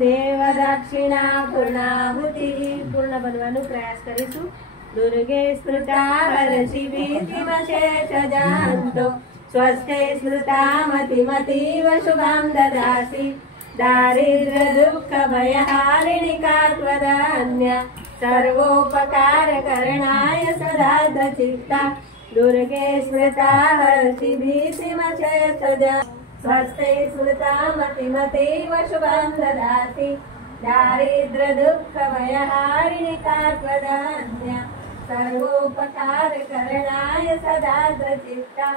देवदक्षिणा पूर्णाहुतिः पूर्ण बनवानो प्रयास करीशु। दुर्गे स्मृता हरशिवीतिमशेषजान्तो स्वस्थे स्मृता मतिमतीव शुभं ददासि। दारिद्र्य दुःख भयहारिणि का त्वदन्य सर्वोपकारकरणाय सदा चित्ता। दुर्गे स्मृता हरशिवीतिमशेषजान्तो स्वस्थे स्मृता मतिमतीव शुभं ददासि। दारिद्र्य दुःख भयहारिणि का त्वदन्य सर्वोपकारकरणाय सदा चित्ता।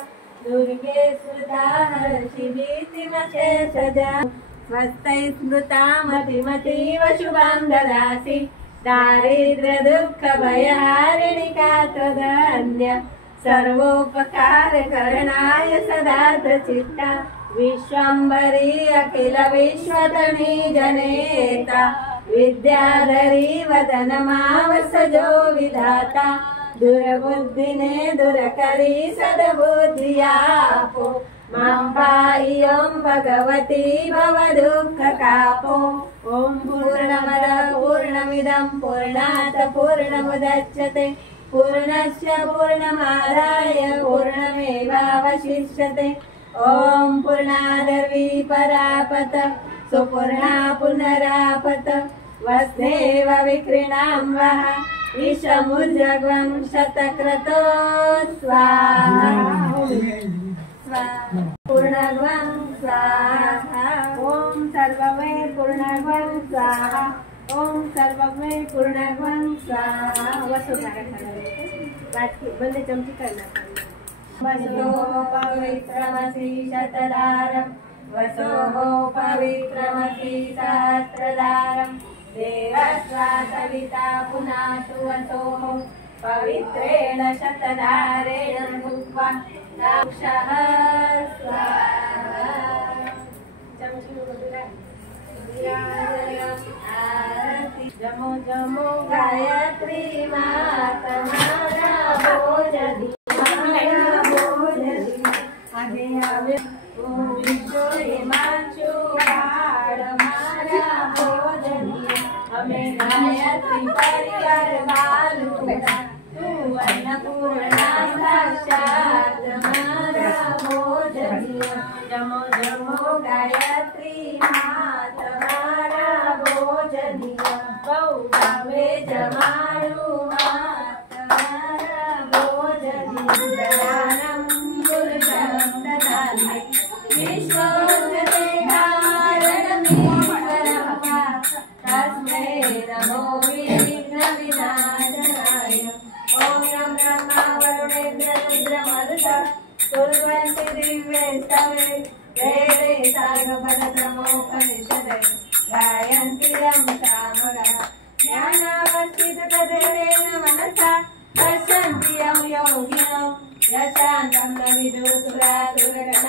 दुर्गे स्मृता हरशिवीतिमशेषजान्तो स्वस्थे स्मृता मतिमतीव शुभं ददासि। दारिद्र्य दुःख भयहारिणि का त्वदन्य सर्वोपकारकरणाय सदा चित्ता। विश्वंभरी अखिल विश्वतनी जनेता विद्याधरी वदनमावसजो विधाता। दुर्बुद्धिने दूरकरी सद्बुद्धियापो मां पाह्यं भगवती भवदुःखकापो। ॐ पूर्णमद पूर्णमिदं पूर्णात् पूर्णमुदच्यते पूर्णस्य पूर्णमादाय पूर्णमेवावशिष्यते। ॐ पूर्णादर्वी परापत सुपूर्णा पुनरापत वस्देव विक्रीणां वः विषमुद्रग्वं शतक्रतो स्वाहा पूर्णग्वं स्वाहा। ॐ सर्वमे पूर्णग्वं स्वाहा। ॐ सर्वमे पूर्णग्वं स्वाहा। वसो बंदे चमची करना वसो पवित्रमसि शतधारं वसो पवित्रमसि सहस्रधारं। देवस्वा सविता पुनातु वसो पवित्रेण शतधारेण भूत्वा दाक्षः स्वाहा। जमो जमो गायत्री माता मारा भोजनी आगे आवे हिमांशु बाळ मारा भोजनी। हमें गायत्री परिवार बालुदा तू अन्नपूर्णा साक्षात मारा भोजनी। जमो जमो गायत्री माता मारा भोजनी गौवे जमाडू माता मारा भोजनी। ददानं पुरुषं ददामि विश्वोन्नते कारणमीश्वरं वा तस्मै नमो विघ्नविनाशनाय। ॐ यं ब्रह्मा वरुणेन्द्र रुद्रमरुतः कुर्वन्ति दिव्यैस्तवे वेदे सार्वपदक्रमोपनिषदे गायन्ति यं सामगाः। ज्ञानावस्थिततदेवेन मनसा पश्यन्ति यं योगिनो यशान्तं न विदुसुरासुरगणः।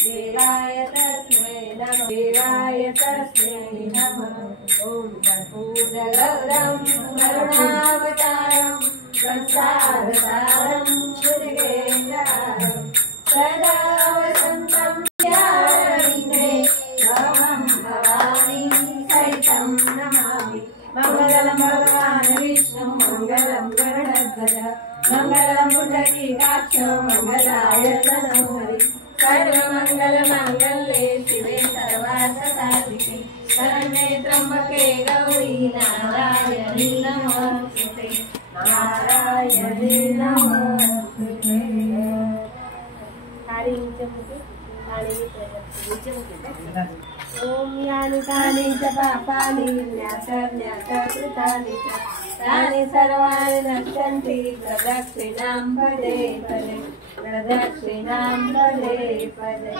देवाय तस्मै नमः देवाय तस्मै नमः। ॐ कर्पूरगौरं करुणावतारं संसारसारं भुजगेन्द्रहारं सदा वसन्तं ध्यायन्ते भवं भवानी सहितं नमामि। मंगलं भगवान् विष्णु मंगलं गरुडध्वज मंगलं पुण्डरीकाक्ष मंगलाय तनोहरि। सर्वमंगलमांगल्ये शिवे सर्वार्थसाधिके शरण्ये त्र्यंबके गौरी नारायणी नमोस्तुते नारायणी नमोस्तुते। ॐ यानि कानि च पापानि ज्ञातज्ञातकृतानि च तानि सर्वाणि नश्यन्ति प्रदक्षिणां पदे पदे प्रदक्षिणां पदे पदे।